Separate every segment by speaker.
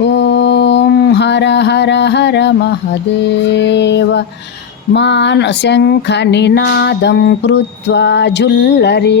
Speaker 1: ॐ हर हर हर महदेव मानशङ्खनिनादं कृत्वा झुल्लरिनादयते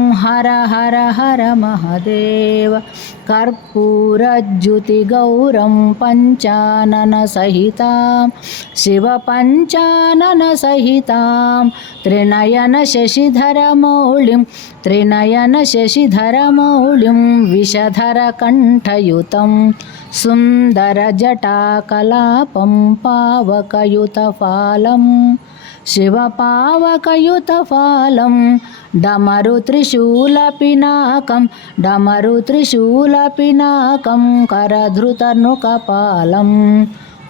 Speaker 1: हर हर हर महदेव कर्पूरज्युतिगौरं पञ्चाननसहितां शिवपञ्चाननसहितां त्रिनयनशशिधरमौलिं त्रिनयनशशिधरमौलिं विषधरकण्ठयुतं सुन्दरजटाकलापं पावकयुतफालम् शिवपावकयुतफालं డమరు త్రిశూల పినాకం డమరు త్రిశూల పినాకం కరధృతను కపాలం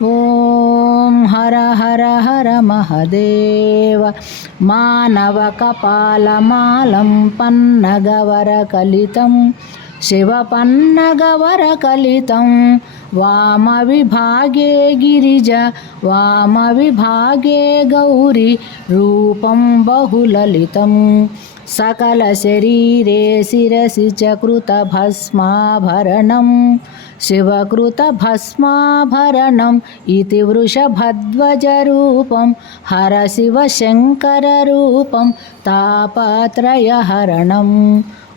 Speaker 1: ఓం హర హర హర మహదేవ మానవ కపాలమాలం పన్నగవర కలితం శివ పన్నగవర కలితం వామ విభాగే గిరిజ వామ విభాగే గౌరీ రూపం బహుళలితం सकलशरीरे शिरसि च कृतभस्माभरणं शिवकृतभस्माभरणम् इति वृषभध्वजरूपं हरशिवशङ्कररूपं तापत्रयहरणम्।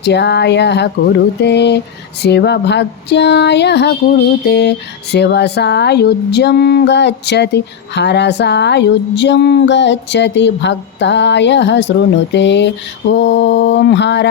Speaker 1: भक्त्यायः कुरुते शिवभक्त्यायः कुरुते शिवसायुज्यं गच्छति हरसायुज्यं गच्छति भक्तायः शृणुते। ॐ हर